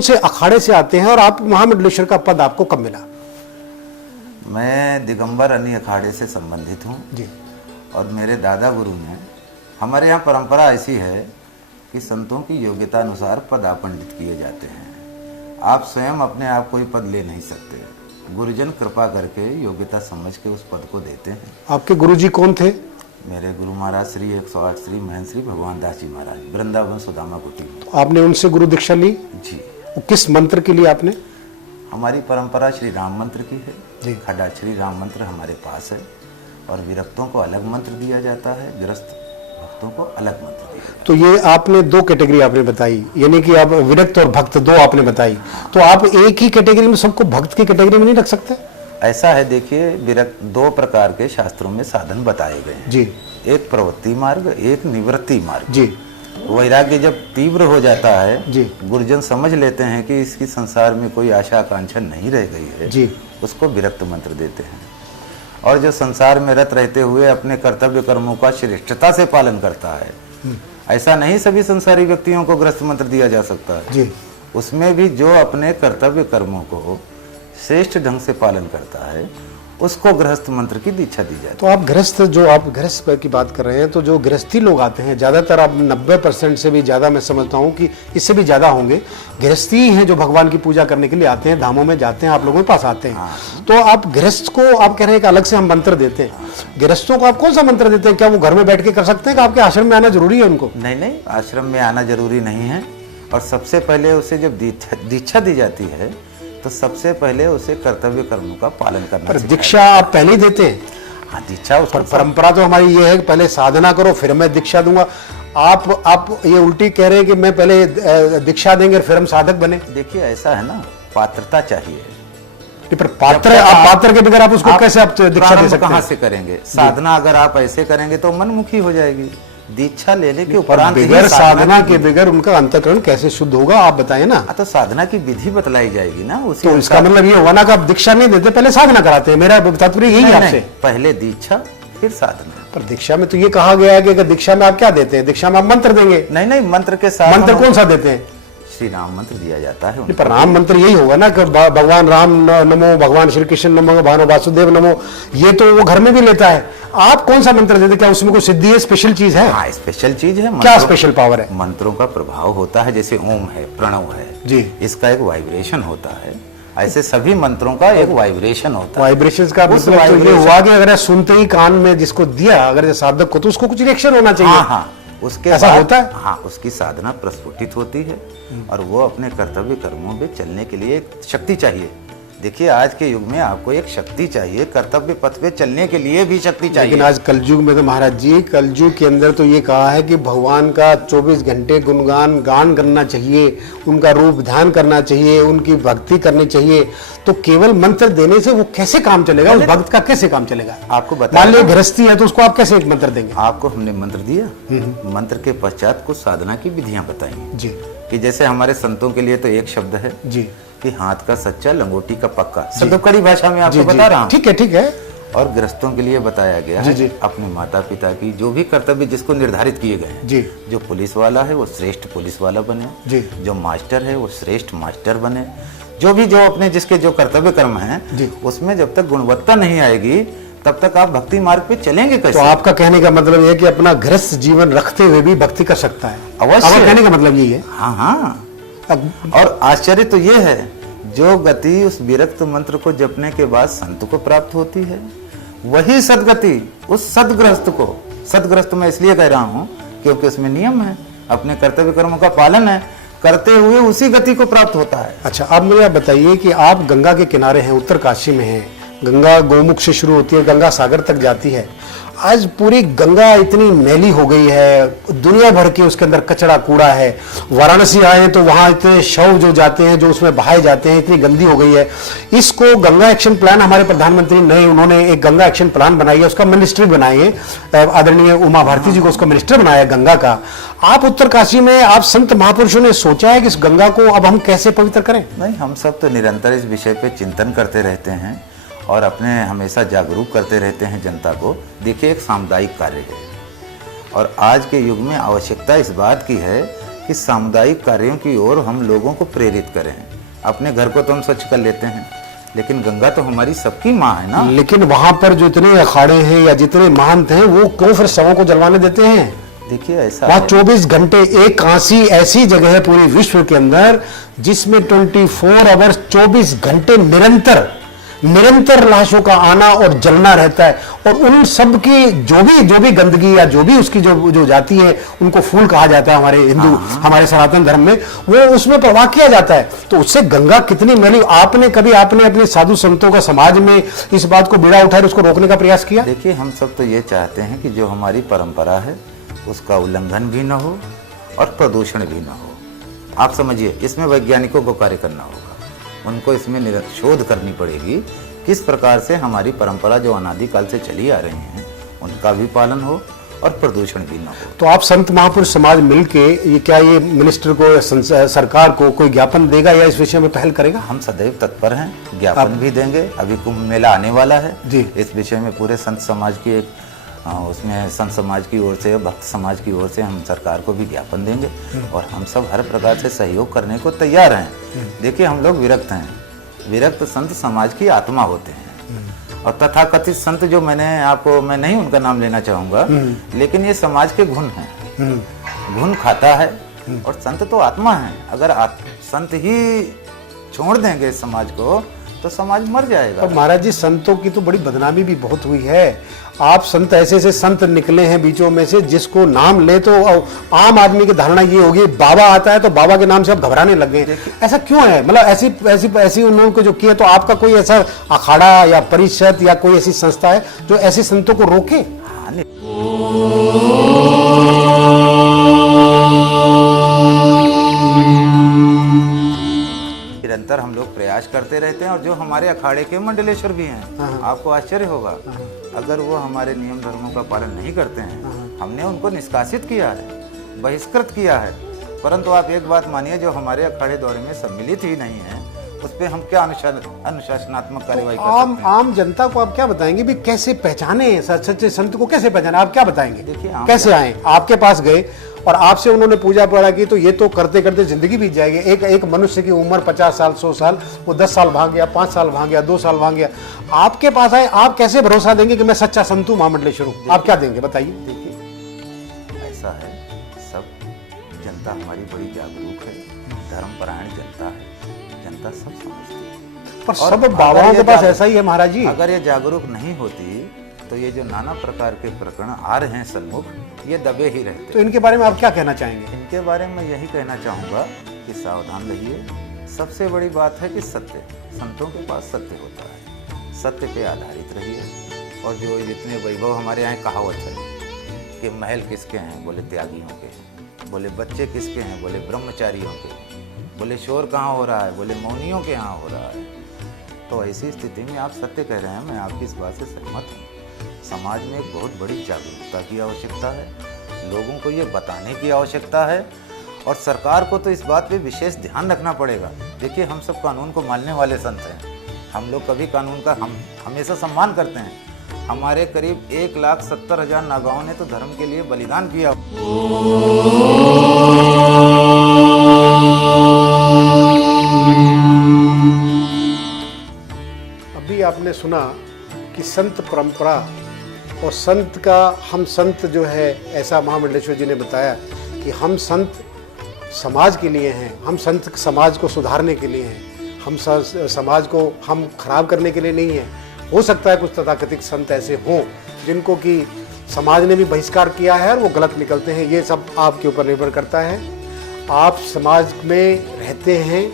कौन से अखाड़े से आते हैं और आप महामंडलेश्वर का पद आपको कब मिला? मैं दिगंबर अनी अखाड़े से संबंधित हूँ जी। और मेरे दादा गुरु ने, हमारे यहाँ परंपरा ऐसी है कि संतों की योग्यता अनुसार पद आपंडित किए जाते हैं। आप स्वयं अपने आप कोई पद ले नहीं सकते, गुरुजन कृपा करके योग्यता समझ के उस पद को देते हैं। आपके गुरुजी कौन थे? मेरे गुरु महाराज श्री 108 श्री महेंद्र श्री भगवान दास जी महाराज, वृंदावन सुदामा कुटी। तो आपने उनसे गुरु दीक्षा ली? जी। किस मंत्र के लिए आपने? हमारी परंपरा श्री राम मंत्र की है जी। खड़ा श्री राम मंत्र हमारे पास है और विरक्तों को अलग मंत्र दिया जाता है, गृहस्थ भक्तों को अलग मंत्र दिया जाता है। तो ये आपने दो कैटेगरी आपने बताई, यानी कि आप विरक्त और भक्त दो आपने बताई, तो आप एक ही कैटेगरी में सबको भक्त की कैटेगरी में नहीं रख सकते? ऐसा है, देखिए, विरक्त दो प्रकार के शास्त्रों में साधन बताए गए हैं। जी। एक प्रवृत्ति मार्ग, एक निवृत्ति मार्ग। जी। वैराग्य जब तीव्र हो जाता है, जी। गुरुजन समझ लेते हैं कि इसकी संसार में कोई आशा आकांक्षा नहीं रह गई है, जी, उसको विरक्त मंत्र देते हैं। और जो संसार में रत रहते हुए अपने कर्तव्य कर्मों का श्रेष्ठता से पालन करता है, ऐसा नहीं सभी संसारी व्यक्तियों को गृहस्थ मंत्र दिया जा सकता है। जी। उसमें भी जो अपने कर्तव्य कर्मों को श्रेष्ठ ढंग से पालन करता है, उसको गृहस्थ मंत्र की दीक्षा दी जाती है। तो आप गृहस्थ, जो आप गृहस्थ की बात कर रहे हैं, तो जो गृहस्थी लोग आते हैं ज़्यादातर, आप 90% से भी ज़्यादा मैं समझता हूँ कि इससे भी ज़्यादा होंगे, गृहस्थी ही हैं जो भगवान की पूजा करने के लिए आते हैं, धामों में जाते हैं, आप लोगों के पास आते हैं। तो आप गृहस्थ को आप कह रहे हैं कि अलग से हम मंत्र देते हैं, गृहस्थों को आप कौन सा मंत्र देते हैं? क्या वो घर में बैठ के कर सकते हैं कि आपके आश्रम में आना जरूरी है उनको? नहीं नहीं, आश्रम में आना जरूरी नहीं है। और सबसे पहले उसे जब दीक्षा दी जाती है तो सबसे पहले उसे कर्तव्य कर्मों का पालन करना। पर दीक्षा आप पहले ही देते हैं? हाँ, दीक्षा उस पर परंपरा तो हमारी ये है कि पहले साधना करो फिर मैं दीक्षा दूंगा। आप ये उल्टी कह रहे हैं कि मैं पहले दीक्षा देंगे फिर हम साधक बने। देखिए, ऐसा है ना, पात्रता चाहिए। पर पात्र के बगैर आप उसको कैसे आप दीक्षा दे सकते हैं? कहाँ से करेंगे? साधना अगर आप ऐसे करेंगे तो मनमुखी हो जाएगी। दीक्षा लेने के उपरांत बगैर साधना के बगैर उनका अंतःकरण कैसे शुद्ध होगा, आप बताएं ना। तो साधना की विधि बतलाई जाएगी ना उसी। तो इसका मतलब ये हुआ ना कि आप दीक्षा नहीं देते, पहले साधना कराते हैं। मेरा तात्पर्य यही है आपसे। पहले दीक्षा फिर साधना। पर दीक्षा में तो ये कहा गया है कि अगर दीक्षा में आप क्या देते हैं? दीक्षा में आप मंत्र देंगे। नहीं नहीं, मंत्र के साथ। मंत्र कौन सा देते हैं? श्री राम मंत्र दिया जाता है। पर राम मंत्र यही होगा ना कि भगवान राम नमो, भगवान श्री कृष्ण नमो, भगवान वासुदेव नमो, ये तो वो घर में भी लेता है। आप कौन सा मंत्र देते? क्या उसमें कोई सिद्धि है, स्पेशल चीज है? हाँ, स्पेशल चीज है। क्या स्पेशल पावर है? मंत्रों का प्रभाव होता है, जैसे ओम है, प्रणव है जी, इसका एक वाइब्रेशन होता है। ऐसे सभी मंत्रों का एक वाइब्रेशन होता है। वाइब्रेशन का मतलब तो ये हुआ कि अगर सुनते ही कान में जिसको दिया, अगर साधक को, तो उसको कुछ रिएक्शन होना चाहिए। हाँ हाँ, उसके ऐसा होता है। हाँ, उसकी साधना प्रस्फुटित होती है और वो अपने कर्तव्य कर्मों में चलने के लिए एक शक्ति चाहिए। देखिए, आज के युग में आपको एक शक्ति चाहिए, कर्तव्य पथ पे चलने के लिए भी शक्ति चाहिए। लेकिन आज कलयुग में तो महाराज जी, कलयुग के अंदर तो ये कहा है कि भगवान का 24 घंटे गुणगान गान करना चाहिए, उनका रूप ध्यान करना चाहिए, उनकी भक्ति करनी चाहिए। तो केवल मंत्र देने से वो कैसे काम चलेगा? उस भक्त का कैसे काम चलेगा? आपको बता, मान लीजिए गृहस्थी है तो उसको आप कैसे एक मंत्र देंगे? आपको हमने मंत्र दिया, मंत्र के पश्चात कुछ साधना की विधियां बताई जी, कि जैसे हमारे संतों के लिए तो एक शब्द है जी, कि हाथ का सच्चा लंगोटी का पक्का, सदुकड़ी भाषा में आपको बता रहा हूँ। ठीक है, ठीक है। और गृहस्थों के लिए बताया गया जी, है जी, अपने माता पिता की जो भी कर्तव्य जिसको निर्धारित किए गए हैं। जी, जो पुलिस वाला है वो श्रेष्ठ पुलिस वाला बने, जी, जो मास्टर है वो श्रेष्ठ मास्टर बने, जो अपने जिसके जो कर्तव्य कर्म हैं उसमें जब तक गुणवत्ता नहीं आएगी तब तक आप भक्ति मार्ग पे चलेंगे कैसे? तो आपका कहने का मतलब है कि अपना गृहस्थ जीवन रखते हुए भी भक्ति कर सकता है? अवश्य। आपका कहने का मतलब यही है? हाँ हाँ। और आश्चर्य तो ये है, जो गति उस विरक्त मंत्र को जपने के बाद संत को प्राप्त होती है, वही सदगति उस सदगृहस्थ को, सदगृहस्थ मैं इसलिए कह रहा हूँ क्योंकि उसमें नियम है, अपने कर्तव्य कर्मों का पालन है, करते हुए उसी गति को प्राप्त होता है। अच्छा, अब मुझे आप बताइए कि आप गंगा के किनारे हैं, उत्तर काशी में हैं, गंगा गोमुख से शुरू होती है, गंगा सागर तक जाती है। आज पूरी गंगा इतनी मैली हो गई है, दुनिया भर के उसके अंदर कचरा कूड़ा है। वाराणसी आए तो वहाँ इतने शव जो जाते हैं, जो उसमें बहाए जाते हैं, इतनी गंदी हो गई है। इसको गंगा एक्शन प्लान हमारे प्रधानमंत्री नए, उन्होंने एक गंगा एक्शन प्लान बनाई है, उसका मिनिस्ट्री बनाई है, आदरणीय उमा भारती जी को उसका मिनिस्टर बनाया गंगा का। आप उत्तरकाशी में, आप संत महापुरुषों ने सोचा है कि इस गंगा को अब हम कैसे पवित्र करें? नहीं, हम सब तो निरंतर इस विषय पे चिंतन करते रहते हैं और अपने हमेशा जागरूक करते रहते हैं जनता को। देखिए, एक सामुदायिक कार्य है और आज के युग में आवश्यकता इस बात की है कि सामुदायिक कार्यों की ओर हम लोगों को प्रेरित करें। अपने घर को तो हम स्वच्छ कर लेते हैं, लेकिन गंगा तो हमारी सबकी माँ है ना। लेकिन वहां पर जो इतने अखाड़े हैं या जितने महंत हैं, वो क्यों फिर शवों को जलवाने देते हैं? देखिए ऐसा वहां है। 24 घंटे, एक काशी ऐसी जगह है पूरी विश्व के अंदर जिसमें 24 आवर्स 24 घंटे निरंतर लाशों का आना और जलना रहता है। और उन सब की जो भी गंदगी या जो भी उसकी जो जाती है, उनको फूल कहा जाता है हमारे हिंदू, हमारे सनातन धर्म में, वो उसमें प्रवाह किया जाता है। तो उससे गंगा कितनी मैली। आपने अपने साधु संतों का समाज में इस बात को बीड़ा उठाकर उसको रोकने का प्रयास किया? देखिए हम सब तो ये चाहते हैं कि जो हमारी परंपरा है उसका उल्लंघन भी न हो और प्रदूषण भी न हो। आप समझिए, इसमें वैज्ञानिकों को कार्य करना होगा, उनको इसमें शोध करनी पड़ेगी, किस प्रकार से हमारी परंपरा जो अनादिकाल से चली आ रही हैं उनका भी पालन हो और प्रदूषण भी न हो। तो आप संत महापुरुष समाज मिलके ये मिनिस्टर को, सरकार को कोई ज्ञापन देगा या इस विषय में पहल करेगा? हम सदैव तत्पर हैं, ज्ञापन भी देंगे। अभी कुंभ मेला आने वाला है जी। इस विषय में पूरे संत समाज की एक उसमें संत समाज की ओर से, भक्त समाज की ओर से हम सरकार को भी ज्ञापन देंगे और हम सब हर प्रकार से सहयोग करने को तैयार हैं। देखिए हम लोग विरक्त हैं, विरक्त संत समाज की आत्मा होते हैं और तथाकथित संत जो मैं नहीं उनका नाम लेना चाहूंगा, लेकिन ये समाज के गुण हैं, गुण खाता है और संत तो आत्मा है। अगर संत ही छोड़ देंगे समाज को तो समाज मर जाएगा। और महाराज जी, संतों की तो बड़ी बदनामी भी बहुत हुई है। आप संत ऐसे संत निकले हैं बीचों में से, जिसको नाम ले तो आम आदमी की धारणा ये होगी, बाबा आता है तो बाबा के नाम से आप घबराने लग गए। ऐसा क्यों है? मतलब ऐसी उन्होंने को जो किया, तो आपका कोई ऐसा अखाड़ा या परिषद या कोई ऐसी संस्था है जो ऐसे संतों को रोके? निरंतर हम लोग प्रयास करते रहते हैं और जो हमारे अखाड़े के मंडलेश्वर भी हैं, आपको आश्चर्य होगा, अगर वो हमारे नियम धर्मों का पालन नहीं करते हैं, हमने उनको निष्कासित किया है, बहिष्कृत किया है। परंतु आप एक बात मानिए, जो हमारे अखाड़े दौरे में सम्मिलित ही नहीं है, उस पर हम क्या अनुशासनात्मक कार्यवाही कर सकते हैं? आम जनता को आप क्या बताएंगे भी, कैसे पहचाने सच्चे संत को? कैसे पहचाने, आप क्या बताएंगे? देखिए, कैसे आए? आपके पास गए और आपसे उन्होंने पूजा पाड़ा की, तो ये तो करते करते जिंदगी बीत जाएगी। एक मनुष्य की उम्र 50 साल 100 साल, वो 10 साल भाग गया, 5 साल भाग गया, 2 साल भाग गया। आपके पास आए, आप कैसे भरोसा देंगे कि मैं सच्चा संत हूं महामंडलेश्वर हूं? आप क्या देंगे, बताइए। देखिए ऐसा है, सब जनता हमारी बड़ी जागरूक है, धर्मपरायण जनता है, जनता सब समझती है। पर सब बाबाओं के पास ऐसा ही है महाराज जी। अगर ये जागरूक नहीं होती तो ये जो नाना प्रकार के प्रकरण आ रहे हैं सन्मुख, ये दबे ही रहते। तो इनके बारे में आप क्या कहना चाहेंगे? इनके बारे में यही कहना चाहूँगा कि सावधान रहिए। सबसे बड़ी बात है कि सत्य, संतों के पास सत्य होता है, सत्य पे आधारित रहिए। और जो जितने वैभव हमारे यहाँ कहावत है कि महल किसके हैं, बोले त्यागियों के हैं, बोले बच्चे किसके हैं, बोले ब्रह्मचारियों के, बोले शोर कहाँ हो रहा है, बोले मौनियों के यहाँ हो रहा है। तो ऐसी स्थिति में आप सत्य कह रहे हैं, मैं आपकी इस बात से सहमत हूँ। समाज में एक बहुत बड़ी जागरूकता की आवश्यकता है, लोगों को ये बताने की आवश्यकता है और सरकार को तो इस बात पे विशेष ध्यान रखना पड़ेगा। देखिए हम सब कानून को मानने वाले संत हैं, हम लोग कभी कानून का हम हमेशा सम्मान करते हैं। हमारे करीब 1,70,000 नागाओं ने तो धर्म के लिए बलिदान किया। अभी आपने सुना कि संत परंपरा और संत का, हम संत जो है, ऐसा महामंडलेश्वर जी ने बताया कि हम संत समाज के लिए हैं, हम संत समाज को सुधारने के लिए हैं, हम समाज को हम खराब करने के लिए नहीं हैं। हो सकता है कुछ तथाकथित संत ऐसे हों जिनको कि समाज ने भी बहिष्कार किया है और वो गलत निकलते हैं, ये सब आपके ऊपर निर्भर करता है। आप समाज में रहते हैं,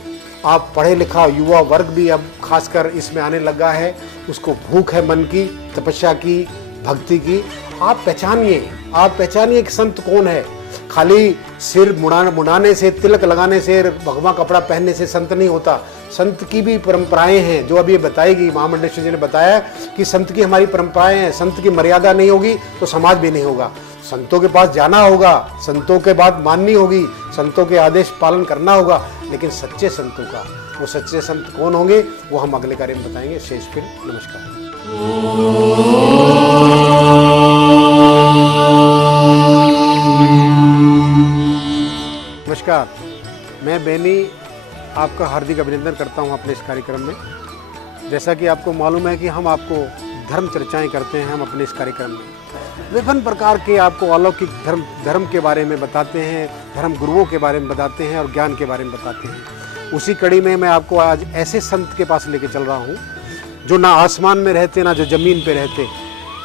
आप पढ़े लिखा युवा वर्ग भी अब खासकर इसमें आने लगा है, उसको भूख है मन की, तपस्या की, भक्ति की। आप पहचानिए कि संत कौन है। खाली सिर मुड़ाने से, तिलक लगाने से, भगवा कपड़ा पहनने से संत नहीं होता। संत की भी परंपराएं हैं जो अभी ये बताएगी, महामंडलेश्वर जी ने बताया कि संत की हमारी परंपराएं हैं। संत की मर्यादा नहीं होगी तो समाज भी नहीं होगा। संतों के पास जाना होगा, संतों के बात माननी होगी, संतों के आदेश पालन करना होगा, लेकिन सच्चे संतों का, वो सच्चे संत कौन होंगे वो हम अगले कार्य में बताएंगे। शेष फिर नमस्कार। नमस्कार। मैं बेनी आपका हार्दिक अभिनंदन करता हूं अपने इस कार्यक्रम में। जैसा कि आपको मालूम है कि हम आपको धर्म चर्चाएं करते हैं हम अपने इस कार्यक्रम में, विभिन्न प्रकार के आपको अलौकिक धर्म के बारे में बताते हैं, धर्म गुरुओं के बारे में बताते हैं और ज्ञान के बारे में बताते हैं। उसी कड़ी में मैं आपको आज ऐसे संत के पास लेके चल रहा हूँ जो ना आसमान में रहते, ना जो ज़मीन पे रहते,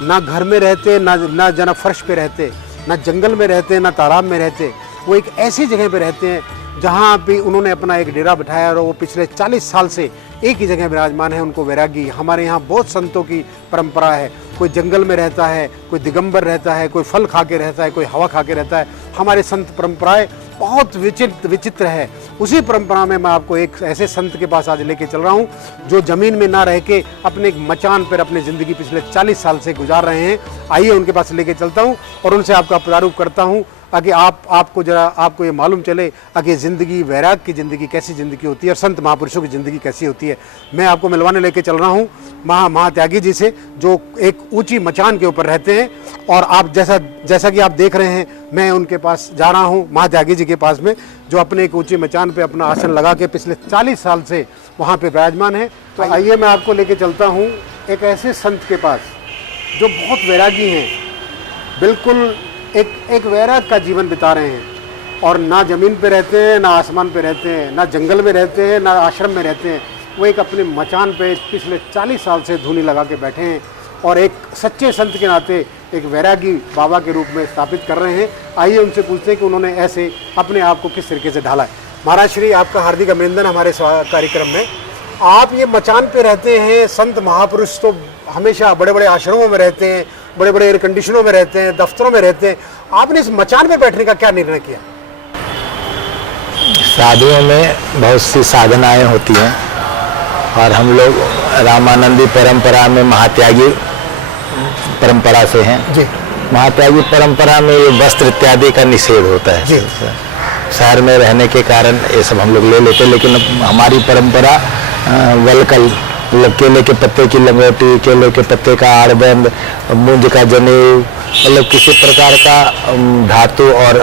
ना घर में रहते, ना जना फर्श पे रहते, ना जंगल में रहते, ना तालाब में रहते। वो एक ऐसी जगह पे रहते हैं जहाँ भी उन्होंने अपना एक डेरा बिठाया और वो पिछले 40 साल से एक ही जगह विराजमान है। उनको वैरागी, हमारे यहाँ बहुत संतों की परंपरा है। कोई जंगल में रहता है, कोई दिगंबर रहता है, कोई फल खा के रहता है, कोई हवा खा के रहता है। हमारे संत परंपराएं बहुत विचित्र है। उसी परंपरा में मैं आपको एक ऐसे संत के पास आज लेके चल रहा हूँ जो ज़मीन में ना रह के अपने एक मचान पर अपनी ज़िंदगी पिछले 40 साल से गुजार रहे हैं। आइए उनके पास लेके चलता हूँ और उनसे आपका प्रारूप करता हूँ ताकि आपको ये मालूम चले कि ज़िंदगी, वैराग की ज़िंदगी कैसी ज़िंदगी होती है और संत महापुरुषों की ज़िंदगी कैसी होती है। मैं आपको मिलवाने लेके चल रहा हूँ महात्यागी जी से, जो एक ऊंची मचान के ऊपर रहते हैं। और आप जैसा कि आप देख रहे हैं, मैं उनके पास जा रहा हूँ, महात्यागी जी के पास में, जो अपने एक ऊंची मचान पे अपना आसन लगा के पिछले 40 साल से वहाँ पे विराजमान है। तो आइए मैं आपको लेके चलता हूँ एक ऐसे संत के पास जो बहुत वैरागी हैं, बिल्कुल एक वैराग का जीवन बिता रहे हैं और ना ज़मीन पे रहते हैं, ना आसमान पे रहते हैं, ना जंगल में रहते हैं, ना आश्रम में रहते हैं। वो एक अपने मचान पे पिछले 40 साल से धूनी लगा के बैठे हैं और एक सच्चे संत के नाते एक वैरागी बाबा के रूप में स्थापित कर रहे हैं। आइए उनसे पूछते हैं कि उन्होंने ऐसे अपने आप को किस तरीके से ढाला है। महाराज श्री, आपका हार्दिक अभिनंदन हमारे कार्यक्रम में। आप ये मचान पे रहते हैं। संत महापुरुष तो हमेशा बड़े बड़े आश्रमों में रहते हैं, बड़े बड़े एयर कंडीशनों में रहते हैं, दफ्तरों में रहते हैं। आपने इस मचान पे बैठने का क्या निर्णय किया? शादियों में बहुत सी साधनाएं होती हैं और हम लोग रामानंदी परंपरा में महात्यागी परंपरा से हैं जी। महात्यागी परंपरा में ये वस्त्र इत्यादि का निषेध होता है जी। शहर में रहने के कारण ये सब हम लोग ले लेते, लेकिन हमारी परंपरा वलकल, केले के पत्ते की लंगोटी, केले के पत्ते का आड़बंद, मूंज का जनेऊ, मतलब किसी प्रकार का धातु और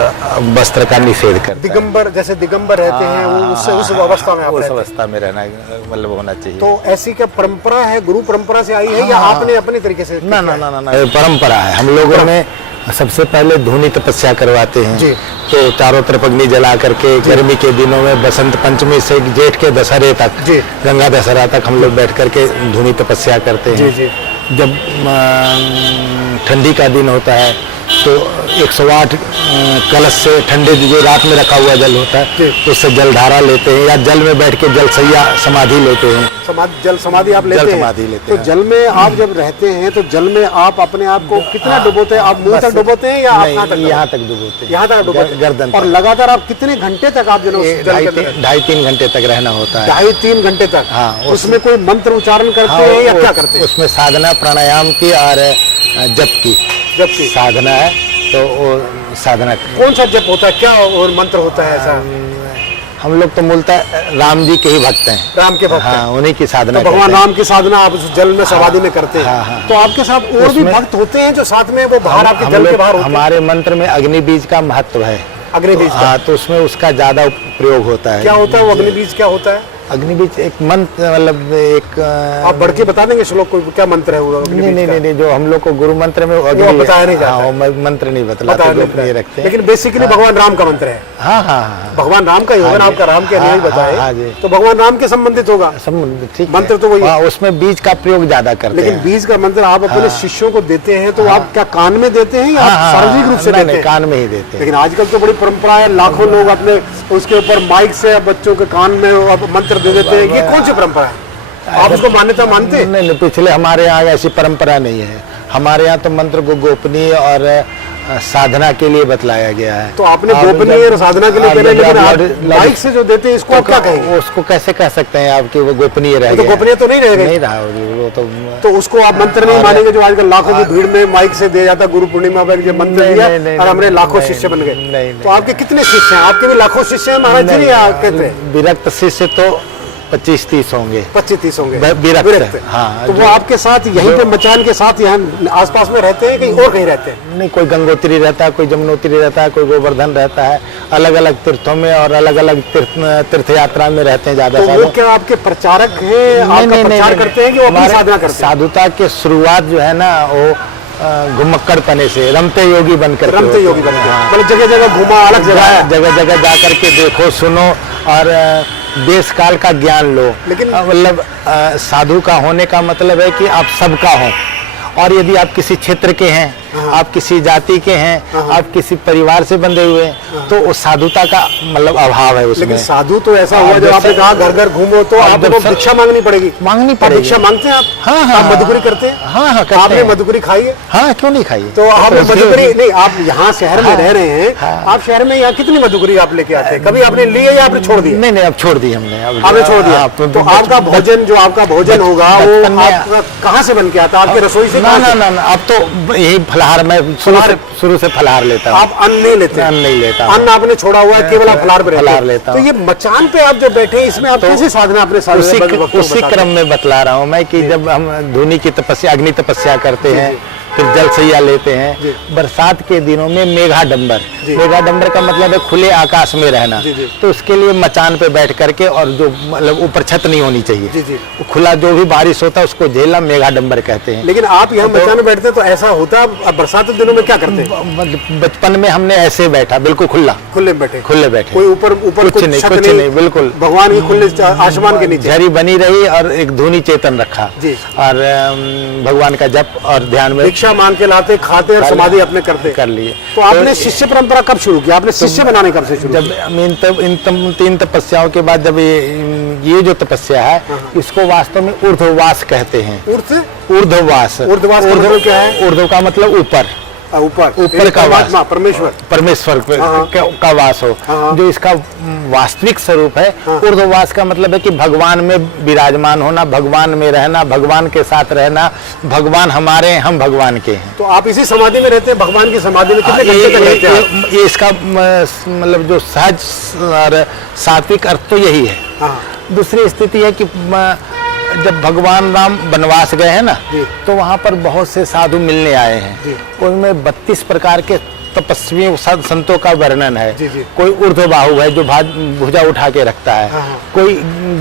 वस्त्र का निषेध करता दिगंबर, जैसे दिगंबर रहते हैं वो उस अवस्था में, उस अवस्था में रहना मतलब होना चाहिए। तो ऐसी क्या परंपरा है, गुरु परंपरा से आई है या आपने अपने तरीके से? ना, परंपरा है। हम लोगों में सबसे पहले धूनी तपस्या करवाते हैं जी। तो चारों तरफ अग्नि जला करके गर्मी के दिनों में बसंत पंचमी से जेठ के दशहरे तक, गंगा दशहरा तक हम लोग बैठ करके धूनी तपस्या करते हैं जी। जब ठंडी का दिन होता है तो 108 कलश से ठंडे जो रात में रखा हुआ जल होता है तो उससे जल धारा लेते हैं या जल में बैठ के जल सैया समाधि लेते हैं। जल समाधि आप लेते हैं? तो जल में आप जब रहते हैं तो जल में आप अपने आप को कितना डुबोते हैं? आप मुंह तक डुबोते हैं या यहाँ तक डुबोते हैं? यहाँ तक डुबोते हैं, गर्दन। और लगातार आप कितने घंटे तक आप 2.5-3 घंटे तक रहना होता है। 2.5-3 घंटे तक? हाँ। उसमें कोई मंत्र उच्चारण करते हैं या क्या करते हैं? उसमें साधना प्राणायाम की और जप की साधना है। तो वो साधना कौन सा जप होता है, क्या और मंत्र होता है ऐसा? हम लोग तो मूलतः राम जी के ही भक्त हैं, राम के भक्त। हाँ, उन्हीं की साधना। तो भगवान राम की साधना आप उस जल में समाधि में करते हैं। तो आपके साथ और भी भक्त होते हैं जो साथ में वो बाहर आपके जल के बाहर होते हैं? हमारे मंत्र में अग्नि बीज का महत्व है। अग्नि बीज? हाँ, तो उसमें उसका ज्यादा प्रयोग होता है। क्या होता है वो अग्नि बीज? क्या होता है अग्नि बीज? एक मंत्र, मतलब एक आप बढ़ के बता देंगे श्लोक को, क्या मंत्र है वो? नहीं, जो हम लोग को गुरु मंत्र में बताया नहीं जाता, मंत्र नहीं बतलाते, रखते। लेकिन बेसिकली भगवान राम का मंत्र है। हाँ, भगवान राम का ही होगा। आपका राम के नहीं बताया तो भगवान राम के संबंधित होगा मंत्र, तो वही। उसमें बीज का प्रयोग ज्यादा करते हैं। लेकिन बीज का मंत्र आप अपने शिष्यों को देते हैं तो आप क्या कान में देते हैं या सार्वजनिक रूप से देते हैं? कान में ही देते हैं। लेकिन आजकल तो बड़ी परंपरा है, लाखों लोग अपने उसके ऊपर माइक से बच्चों के कान में मंत्र दे देते हैं। ये कौन सी परंपरा है? आप उसको मान्यता मानते हैं? नहीं, पिछले हमारे यहाँ ऐसी परंपरा नहीं है। हमारे यहाँ तो मंत्र को गोपनीय और साधना के लिए बतलाया गया है। तो आपने गोपनीय और साधना के लिए कह रहे हैं, लेकिन माइक से जो देते हैं इसको आप क्या कहेंगे? उसको कैसे कह सकते हैं आप कि वो गोपनीय रहेगा? तो गोपनीय तो नहीं रहेगा। नहीं रहा वो तो उसको आप मंत्र नहीं मानेंगे जो आजकल लाखों की भीड़ में माइक से दिया जाता? गुरु पूर्णिमा पर जो मंत्र दिया और हमने लाखों शिष्य बन गए। तो आपके कितने शिष्य हैं? आपके भी लाखों शिष्य हैं महाराज जी? कहते हैं विरक्त शिष्य तो 25-30 होंगे। 25-30 होंगे विरक्त। हाँ, तो वो आपके साथ यहीं पे मचान के साथ यहाँ आसपास में रहते हैं, कहीं और कहीं रहते हैं? नहीं, कोई गंगोत्री रहता है, कोई जमुनोत्री रहता है, कोई गोवर्धन रहता है, अलग अलग तीर्थों में और अलग अलग तीर्थ यात्रा में रहते हैं ज्यादा। तो वो क्या आपके प्रचारक हैं, आपका प्रचार करते हैं कि वो अपनी साधना करते हैं? साधुता के शुरुआत जो है ना वो घुमक्कड़ पने से रमते योगी बनकर, रमते योगी बनकर, मतलब जगह जगह घुमा, अलग जगह जगह जा करके देखो, सुनो और देश काल का ज्ञान लो। लेकिन मतलब साधु का होने का मतलब है कि आप सबका हो, और यदि आप किसी क्षेत्र के हैं, आप किसी जाति के हैं, आप किसी परिवार से बंधे हुए हैं, तो उस साधुता का मतलब अभाव है उसमें। लेकिन साधु तो ऐसा हुआ जब आपने कहा घर घर घूमो तो आपको भिक्षा मांगनी पड़ेगी। भिक्षा मांगते हैं आप? हाँ, आप मधुकरी करते हैं? हाँ, आपने मधुकरी खाई है? हाँ, क्यों नहीं खाई? तो आपने मधुकरी नहीं, आप यहाँ शहर में रह रहे हैं, आप शहर में यहाँ कितनी मधुकरी आप लेके आते हैं? कभी आपने ली है या आपने छोड़ दी? नहीं, अब छोड़ दी हमने। आपने छोड़ दिया? तो आपका भोजन, जो आपका भोजन होगा वो आपका कहाँ से बन के आता? आपकी रसोई से? ना, अब तो यही फलाहार में शुरू से फलाहार लेता हूँ। आप अन्न नहीं लेते? अन्न नहीं लेता। अन्न आपने छोड़ा हुआ है, केवल आप फलाहार लेता हूँ। तो ये मचान पे आप जो बैठे हैं, इसमें आप कैसे साधना अपने उसी क्रम में बतला रहा हूँ मैं कि जब हम धूनी की तपस्या, अग्नि तपस्या करते हैं, फिर जल सैया लेते हैं, बरसात के दिनों में मेघाडंबर का मतलब है खुले आकाश में रहना। तो उसके लिए मचान पे बैठ करके, और जो मतलब ऊपर छत नहीं होनी चाहिए, खुला जो भी बारिश होता है उसको झेलना मेघाडंबर कहते हैं। लेकिन आप यहाँ मचान में बैठते तो ऐसा होता, अब बरसात के दिनों में क्या करते हैं? बचपन में हमने ऐसे बैठा, बिल्कुल खुले बैठे, कोई ऊपर कुछ नहीं, बिल्कुल भगवान की खुले आसमान के नीचे झरी बनी रही और एक धूनी चेतन रखा, और भगवान का जप और ध्यान में भिक्षा मांग के लाते, खाते और समाधि अपने करते कर लिए। तो आपने शिष्य परंपरा कब शुरू किया? आपने शिष्य बनाने कब से शुरू? जब इन 3 तपस्याओं के बाद, जब ये जो तपस्या है, इसको वास्तव में ऊर्ध्ववास कहते हैं। ऊर्ध्ववास क्या है? ऊर्ध्व का मतलब ऊपर का वास, परमेश्वर का वास हो, जो इसका वास्तविक स्वरूप है। ऊर्ध्ववास का मतलब है कि भगवान में विराजमान होना, भगवान में रहना, भगवान के साथ रहना, भगवान हमारे हैं, हम भगवान के हैं। तो आप इसी समाधि में रहते हैं? भगवान की समाधि में कितने घंटे तक रहते हैं? ये इसका मतलब जो सहज और सात्विक अर्थ तो यही है। दूसरी स्थिति है कि जब भगवान राम वनवास गए हैं ना, तो वहाँ पर बहुत से साधु मिलने आए हैं। उनमें 32 प्रकार के तपस्वियों संतों का वर्णन है। कोई ऊर्ध्वबाहु है जो भुजा उठा के रखता है, कोई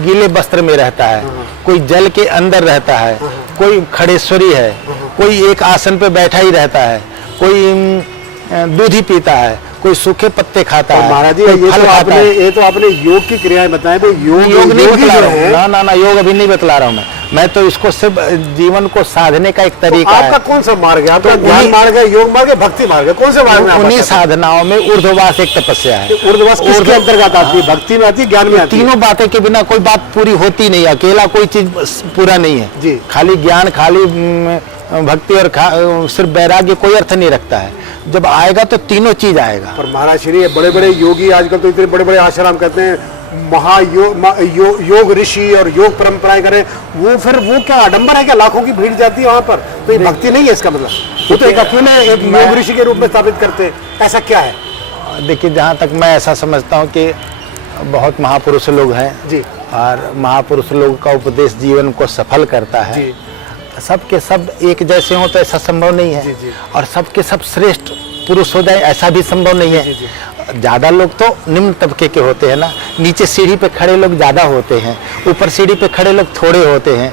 गीले वस्त्र में रहता है, कोई जल के अंदर रहता है, कोई खड़ेश्वरी है, कोई एक आसन पे बैठा ही रहता है, कोई दूध ही पीता है, कोई सूखे पत्ते खाता है। महाराज जी, ये तो आपने योग की क्रियाएं बताएं। योग नहीं बतला रहा हूँ, ना, योग अभी नहीं बतला रहा हूँ मैं तो इसको सिर्फ जीवन को साधने का एक तरीका है। आपका कौन सा मार्ग है? आपका ज्ञान मार्ग है, योग मार्ग है, भक्ति मार्ग है? कौन सा मार्ग में? उन्हीं साधनाओं में ऊर्ध्ववास एक तपस्या है। ऊर्ध्ववास किसके अंतर्गत आती है? भक्ति में आती है, ज्ञान में आती है? तीनों बातें के बिना कोई बात पूरी होती नहीं। अकेला कोई चीज पूरा नहीं है। खाली ज्ञान, खाली भक्ति और सिर्फ वैराग्य कोई अर्थ नहीं रखता है। जब आएगा तो तीनों चीज आएगा। पर महाराज श्री, बड़े बड़े योगी आजकल तो इतने बड़े बड़े आश्रम कहते हैं, योग ऋषि और योग परंपराएं करें, वो क्या आडंबर है? क्या लाखों की भीड़ जाती है वहां पर? तो ये भक्ति नहीं है इसका मतलब? वो तो एक अकेले एक योग ऋषि के रूप में स्थापित करते हैं, ऐसा क्या है? देखिए, जहाँ तक मैं ऐसा समझता हूँ कि बहुत महापुरुष लोग हैं जी, और महापुरुष लोगों का उपदेश जीवन को सफल करता है जी। सबके सब एक जैसे हो तो ऐसा संभव नहीं है जी। और सबके सब श्रेष्ठ पुरुष हो जाए ऐसा भी संभव नहीं है। ज्यादा लोग तो निम्न तबके के होते हैं ना, नीचे सीढ़ी पे खड़े लोग ज्यादा होते हैं, ऊपर सीढ़ी पे खड़े लोग थोड़े होते हैं।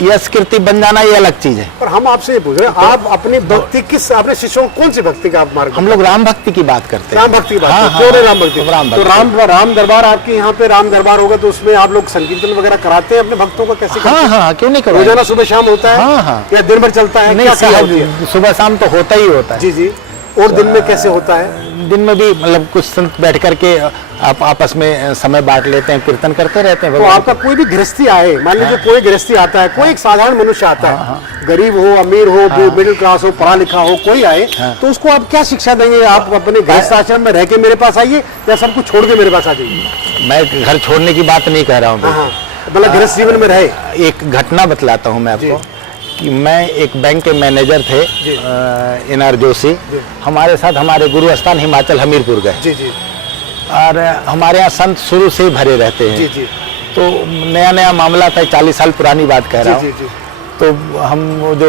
यश कीर्ति बन जाना ये अलग चीज है। पर हम आपसे ये पूछ रहे हैं, आप अपनी भक्ति किस, अपने शिष्यों को कौन सी भक्ति का आप मार्ग? हम लोग राम भक्ति की बात करते हैं। राम भक्ति की बात? राम भक्ति। तो राम दरबार, आपके यहाँ पे राम दरबार होगा तो उसमें आप लोग संकीर्तन वगैरह कराते हैं अपने भक्तों का? कैसे? हाँ, क्यों नहीं करो? रोजाना सुबह शाम होता है? हाँ, या दिन भर चलता है? नहीं, सुबह शाम तो होता ही होता है जी। और दिन में कैसे होता है? दिन में भी मतलब कुछ संत बैठ करके आप आपस में समय बांट लेते हैं, कीर्तन करते रहते हैं। तो आपका कोई भी गृहस्थी आए, मान लीजिए कोई गृहस्थी आता है, कोई एक साधारण मनुष्य आता है, गरीब हो, अमीर हो, मिडिल क्लास हो, पढ़ा लिखा हो, कोई आए, तो उसको आप क्या शिक्षा देंगे? आप अपने गृहस्थ आश्रम में रह के मेरे पास आइए, या सब कुछ छोड़ के मेरे पास आ जाइए? मैं घर छोड़ने की बात नहीं कह रहा हूँ, मतलब गृहस्थ जीवन में रहे। एक घटना बतलाता हूँ मैं आपको कि मैं एक बैंक के मैनेजर थे, NR जोशी, हमारे साथ हमारे गुरु स्थान हिमाचल हमीरपुर गए। और हमारे यहाँ संत शुरू से ही भरे रहते हैं। तो नया नया मामला था, 40 साल पुरानी बात कह रहा जी हूँ। जी जी। तो हम वो जो